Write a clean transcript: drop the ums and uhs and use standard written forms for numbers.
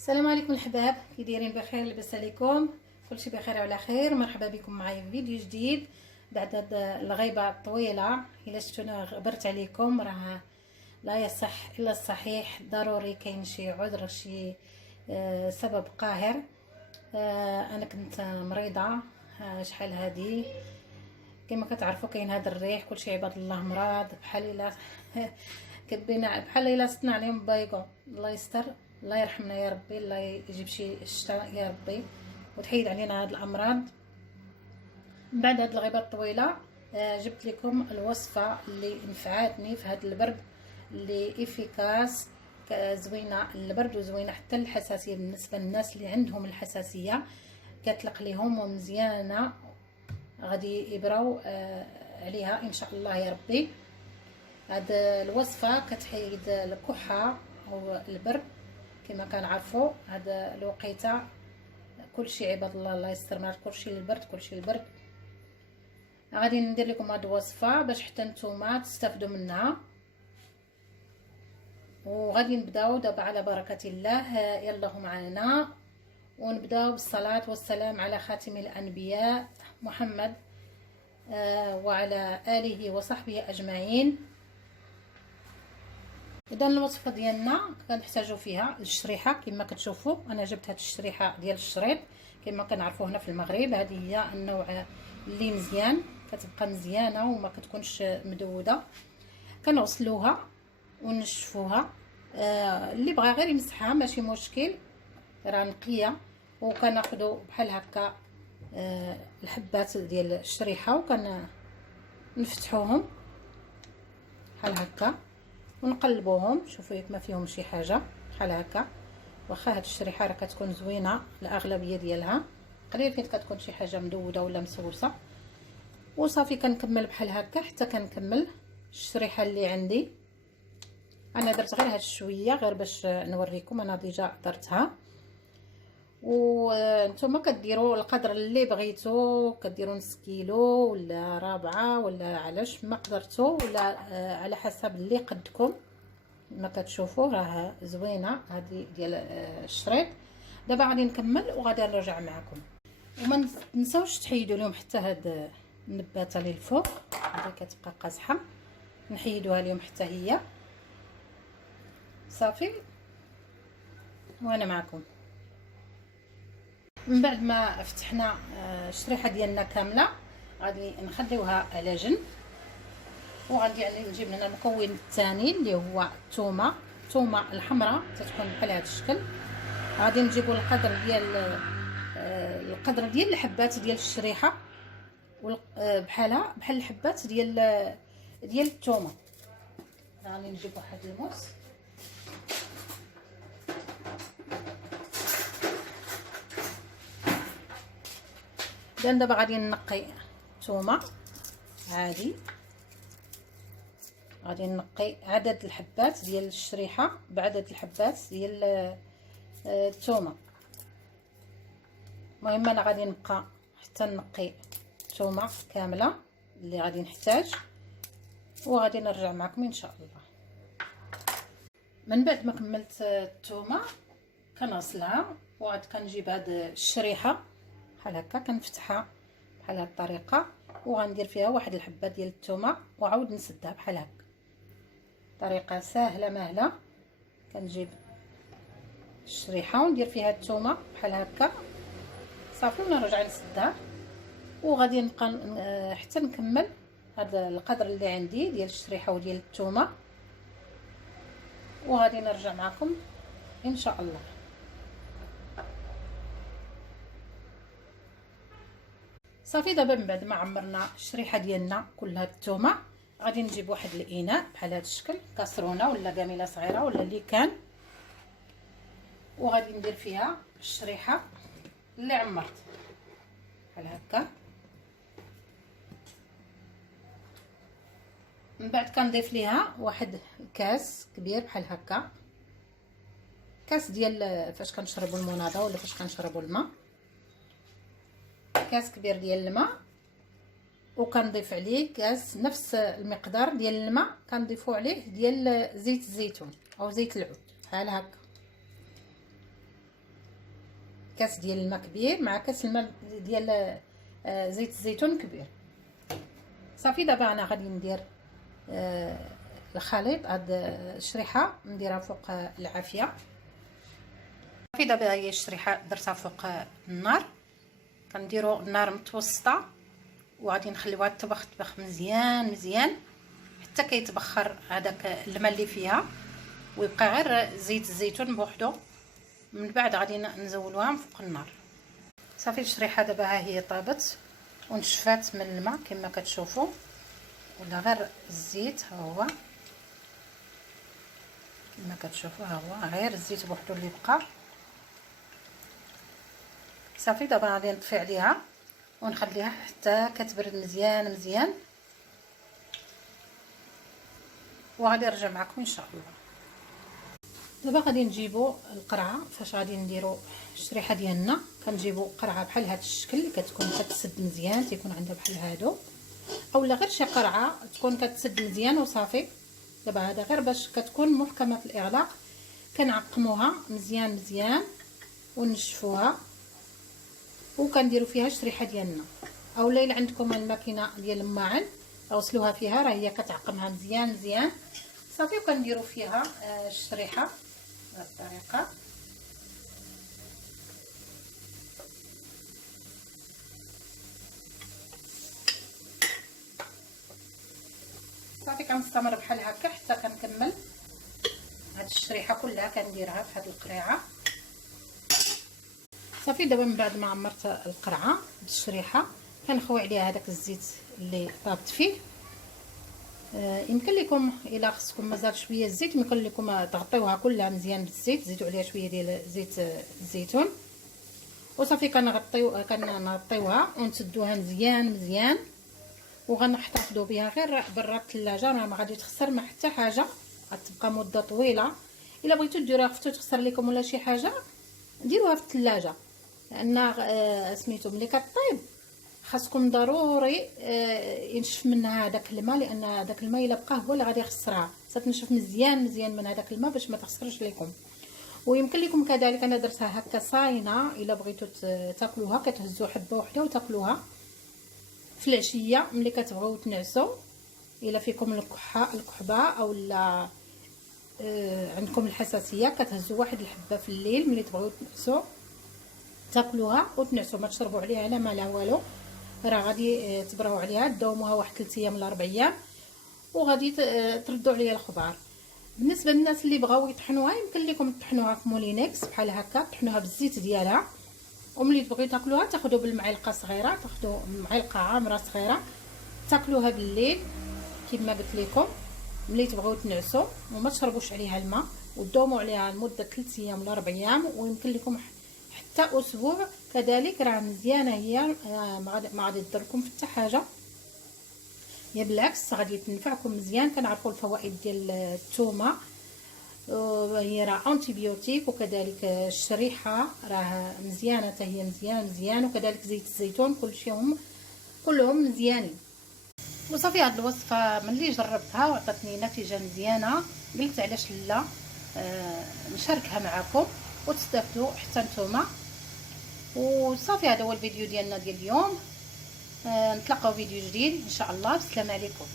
السلام عليكم الحباب، كي دايرين؟ بخير؟ لاباس عليكم؟ كلشي بخير وعلى خير. مرحبا بكم معايا في فيديو جديد بعد هاد الغيبه الطويله. الا شفتونا غبرت عليكم راه لا يصح الا الصحيح، ضروري كاين شي عذر، شي سبب قاهر. انا كنت مريضه شحال هادي، كما كتعرفوا كاين هذا الريح، كلشي عباد الله مراد بحال الا كبينا، بحال الا سطنا عليهم بايكو. الله يستر، الله يرحمنا يا ربي، الله يجيب شي الشتاء يا ربي وتحيد علينا هاد الامراض. من بعد هاد الغيبه الطويله جبت لكم الوصفه اللي نفعاتني في هاد البرد، اللي افيكاس، زوينه البرد وزوينه حتى الحساسيه. بالنسبه للناس اللي عندهم الحساسيه كتلق ليهم ومزيانه، غادي يبراو عليها ان شاء الله يا ربي. هاد الوصفه كتحيد الكحه او البرد كما كنعرفوا. هاد الوقيته كلشي عباد الله، الله يستر، مع كلشي البرد كلشي البرد. غادي ندير لكم هاد الوصفه باش حتى نتوما تستافدوا منها. وغادي نبداو دابا على بركه الله. يلا معنا ونبداو بالصلاه والسلام على خاتم الانبياء محمد وعلى اله وصحبه اجمعين. اذا الوصفه ديالنا كنحتاجوا فيها الشريحه كما كتشوفوا. انا جبت هاد الشريحه ديال الشريط كما كنعرفوا هنا في المغرب. هذه هي النوع اللي مزيان، كتبقى مزيانه وما كتكونش مدوده. كنغسلوها ونشفوها. اللي بغى غير يمسحها ماشي مشكل، راه نقيه. وكناخذوا بحال هكا الحبات ديال الشريحه وكنفتحوهم بحال هكا ونقلبوهم. شوفوا ياك ما فيهم شي حاجه بحال هكا. واخا هاد الشريحه راه كتكون زوينه الاغلبيه ديالها، قليل فين كتكون شي حاجه مدوده ولا مسوسه. وصافي كنكمل بحال هكا حتى كنكمل الشريحه اللي عندي. انا درت غير هاد شويه غير باش نوريكم، انا ديجا درتها. وانتم كديروا القدر اللي بغيتو، كديروا نص كيلو ولا رابعه ولا علاش ما قدرتو، ولا على حسب اللي قدكم. ما كتشوفوا راه زوينه هذه ديال الشريط. دابا غادي نكمل وغادي نرجع معكم. وما تنساوش تحيدوا لهم حتى هاد النباته اللي الفوق اللي كتبقى قازحه، نحيدوها لهم حتى هي. صافي وانا معكم. من بعد ما فتحنا الشريحه ديالنا كامله غادي نخليوها على جنب. وغادي نجيب لنا المكون الثاني اللي هو الثومه الحمراء، تتكون بحال هذا الشكل. غادي نجيبوا القدر ديال الحبات ديال الشريحه بحالها بحال الحبات ديال الثومه. غادي نجيب واحد الموس دابا غادي نقي الثومه عادي. غادي نقي عدد الحبات ديال الشريحه بعدد الحبات ديال الثومه. المهم انا غادي نبقى حتى نقي الثومه كامله اللي غادي نحتاج، وغادي نرجع معكم ان شاء الله. من بعد ما كملت الثومه كنغسلها، وغادي كنجيب هاد الشريحه بحال هكا كنفتحها بحال هاد الطريقه، وغندير فيها واحد الحبه ديال الثومه وعاود نسدها بحال هكا. طريقه سهله مهله. كنجيب الشريحه وندير فيها الثومه بحال هكا صافي، ونرجع نسدها. وغادي نبقى حتى نكمل هذا القدر اللي عندي ديال الشريحه وديال الثومه، وغادي نرجع معكم ان شاء الله. صافي دابا من بعد ما عمرنا الشريحه ديالنا كلها الثومه، غادي نجيب واحد الاناء بحال هذا الشكل، كاسرونه ولا قاميله صغيره ولا اللي كان، وغادي ندير فيها الشريحه اللي عمرت بحال هكا. من بعد كنضيف ليها واحد الكاس كبير بحال هكا، كاس ديال فاش كنشربوا المناضه ولا فاش كنشربوا الماء، كاس كبير ديال الماء. وكنضيف عليه كاس نفس المقدار ديال الماء كنضيفوا عليه ديال زيت الزيتون او زيت العود بحال هكا. كاس ديال الماء كبير مع كاس الماء ديال زيت الزيتون كبير. صافي دابا انا غادي ندير الخليط. هاد الشريحه نديرها فوق العافيه. صافي دابا هي الشريحه درتها فوق النار، كنديروا النار متوسطه وغادي نخليوها تطبخ مزيان مزيان حتى كيتبخر هذاك الماء اللي فيها ويبقى غير زيت الزيتون بوحدو. من بعد غادي نزولوها فوق النار. صافي الشريحه دابا ها هي طابت ونشفات من الماء كما كتشوفوا، ولا غير الزيت ها هو كما كتشوفوا، ها هو غير الزيت بوحدو اللي بقى. صافي دابا غادي نطفي عليها ونخليها حتى كتبرد مزيان مزيان، وغادي نرجع معكم ان شاء الله. دابا غادي نجيبوا القرعه. فاش غادي نديروا الشريحه ديالنا كنجيبوا قرعه بحال هذا الشكل اللي كتكون كتسد مزيان، تيكون عندها بحال هادو، اولا غير شي قرعه تكون كتسد مزيان وصافي. دابا هذا غير باش كتكون محكمه الاغلاق. كنعقموها مزيان مزيان ونشفوها وكنديروا فيها الشريحه ديالنا، اولا الا عندكم الماكينه ديال الماعن غسلوها فيها، راه هي كتعقمها مزيان مزيان. صافي وكنديروا فيها الشريحه بهذه الطريقه. صافي كنستمر بحال هكا حتى كنكمل هاد الشريحه كلها كنديرها في هاد القريعه. صافي دابا من بعد ما عمرت القرعه بالشريحه كنخوي عليها هذاك الزيت اللي طابت فيه. يمكن لكم الا خصكم مازال شويه الزيت يمكن لكم تغطيوها كلها مزيان بالزيت، زيدوا عليها شويه ديال زيت الزيتون وصافي كنغطيوها ونسدوها مزيان مزيان وغنحتفظوا بها غير برا الثلاجه. راه ما غادي تخسر ما حتى حاجه، غتبقى مده طويله. الا بغيتوا ديروها خفتو تخسر لكم ولا شي حاجه ديروها في الثلاجه، لان سميتو ملي كطيب خاصكم ضروري ينشف منها هذاك الماء، لان هذاك الماء الا بقى هو اللي غادي يخسرها. تنشف مزيان مزيان من هذاك الماء باش ما تخسرش لكم. ويمكن لكم كذلك انا درتها هكا صاينه، الا بغيتوا تاكلوها كتهزوا حبه وحده وتاكلوها في العشيه ملي كتبغيو تنعسوا. الا فيكم الكحبه او لا عندكم الحساسيه كتهزوا واحد الحبه في الليل ملي تبغيو تنعسوا تاكلوها وتنعسوا، ما تشربوا عليها لا ما لا والو. راه غادي تبراو عليها تداوموها واحد 3 ايام ولا 4 ايام وغادي تردوا عليها الخضار. بالنسبه للناس اللي بغاو يطحنوها يمكن لكم تطحنوها في مولينكس بحال هكا، تطحنوها بالزيت ديالها وملي تبغيو تاكلوها تاخذوا بالمعلقه صغيره، تاخذوا معلقه عامره صغيره تاكلوها بالليل كما قلت لكم ملي تبغيو تنعسوا، وما تشربوش عليها الماء وتداوموا عليها لمده 3 ايام ولا 4 ايام ويمكن لكم حتى اسبوع كذلك. راه مزيانه هي، ما غادي تضركم في حتى حاجه، هي بالعكس غادي تنفعكم مزيان. كنعرفوا الفوائد ديال الثومه، هي راه انتيبيوتيك، وكذلك الشريحه راه مزيانه حتى هي مزيان وكذلك زيت الزيتون كلهم مزيانين. وصافي هاد الوصفه ملي جربتها وعطاتني نتيجه مزيانه قلت علاش لا نشاركها معكم وتستافدوا حتى نتوما. وصافي هذا هو الفيديو ديالنا ديال اليوم. نتلاقاو فيديو جديد ان شاء الله. السلام عليكم.